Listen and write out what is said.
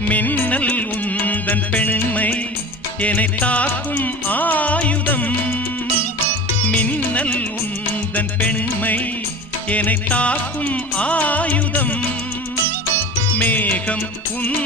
மின்னல் உந்தன் பெண்மை என்னை தாக்கும் ஆயுதம். மின்னல் உந்தன் பெண்மை என்னை தாக்கும் ஆயுதம். மேகம் உன்